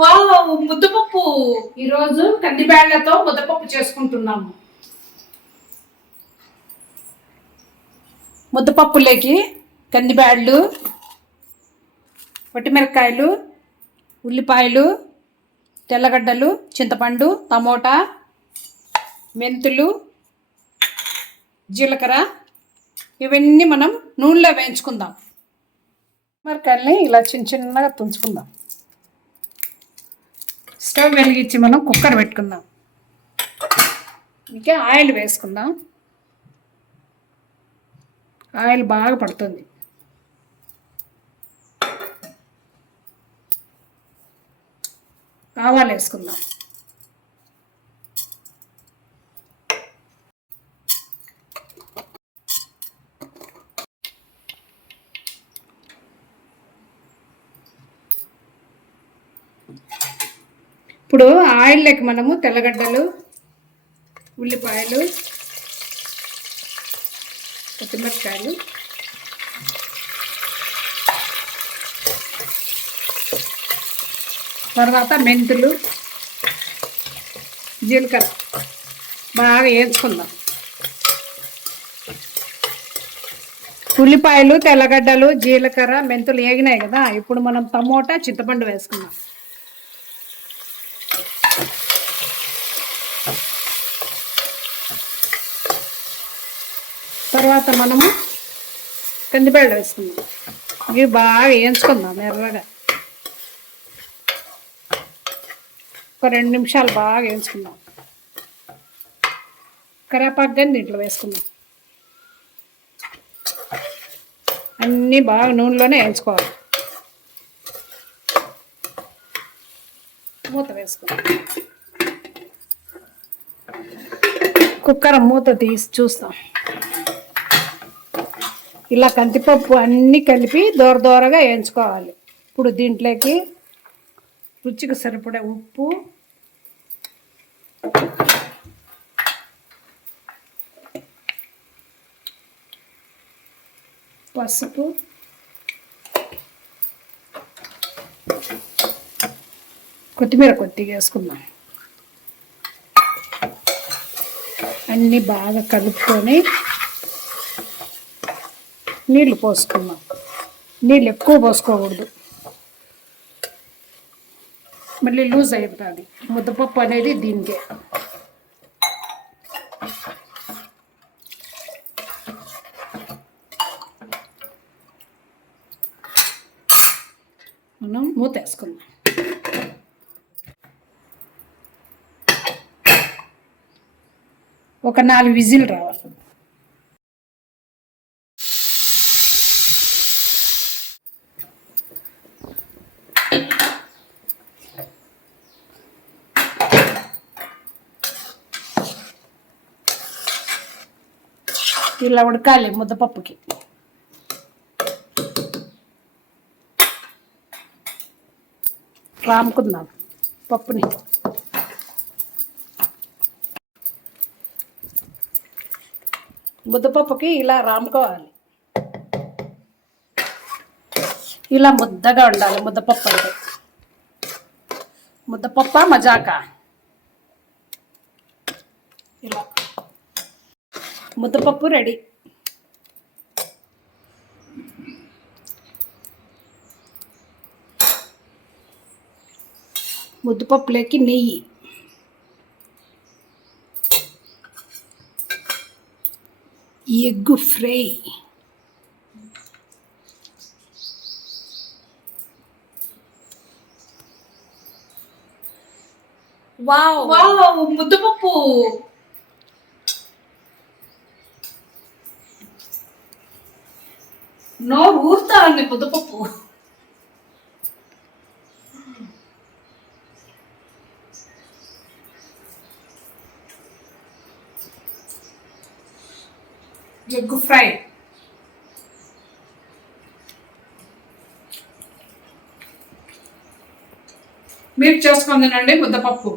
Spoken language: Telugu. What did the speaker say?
వావ్ ముద్దపప్పు. ఈరోజు కందిబ్యాళ్ళతో ముద్దపప్పు చేసుకుంటున్నాము. ముద్దపప్పులోకి కందిబ్యాళ్ళు వట్టిమిరపకాయలు ఉల్లిపాయలు తెల్లగడ్డలు చింతపండు టమోటా మెంతులు జీలకర్ర. ఇవన్నీ మనం నూనెలో వేయించుకుందాం. మిరపకాయలని ఇలా చిన్న చిన్నగా తుంచుకుందాం. స్టవ్ వెలిగించి మనం కుక్కర్ పెట్టుకుందాం. ఇంకా ఆయిల్ వేసుకుందాం. ఆయిల్ బాగా పడుతుంది. ఆవాలు వేసుకుందాం. ఇప్పుడు ఆయిల్లోకి మనము తెల్లగడ్డలు ఉల్లిపాయలు పచ్చిమిరపకాయలు తర్వాత మెంతులు జీలకర్ర. బాగా వేసుకుందాం. ఉల్లిపాయలు తెల్లగడ్డలు జీలకర్ర మెంతులు వేగినాయి కదా ఇప్పుడు మనం టమోటా చింతపండు వేసుకుందాం. తర్వాత మనము కందిపేడ వేసుకుందాం. ఇవి బాగా వేయించుకుందాం ఎర్రగా ఒక రెండు నిమిషాలు బాగా వేయించుకుందాం. కరేపాకు కానీ దీంట్లో వేసుకుందాం. అన్నీ బాగా నూనెలోనే వేయించుకోవాలి. మూత వేసుకుందాం. కుక్కర్ మూత తీసి చూస్తాం. ఇలా కందిపప్పు అన్నీ కలిపి దూర దూరగా వేయించుకోవాలి. ఇప్పుడు దీంట్లోకి రుచికి సరిపడే ఉప్పు పసుపు కొత్తిమీర కొద్దిగా వేసుకుందాం. అన్నీ బాగా కలుపుకొని నీళ్ళు పోసుకుందాం నీళ్ళు ఎక్కువ పోసుకోకూడదు. మళ్ళీ లూజ్ అయిపోతుంది ముద్దపప్పు అనేది దీనికే. మనం మూత వేసుకుందాం. ఒక నాలుగు విజిల్ రావాలి. ఇలా ఉడకాలి ముద్దపప్పుకి రాముకుందాం పప్పుని. ముద్దపప్పుకి ఇలా రాముకోవాలి. ఇలా ముద్దగా ఉండాలి ముద్దపప్పు అంటే. ముద్దపప్ప మజాక? ఇలా. ముద్దపప్పు రెడీ. ముద్దపప్పులోకి నెయ్యి. Egg fry. వావ్. వావ్ ముద్దపప్పు. నో ఊరుతా ఉంది ముద్దపప్పు ఎగ్ ఫ్రై. మీరు చేసుకుందినండి ముద్దపప్పు.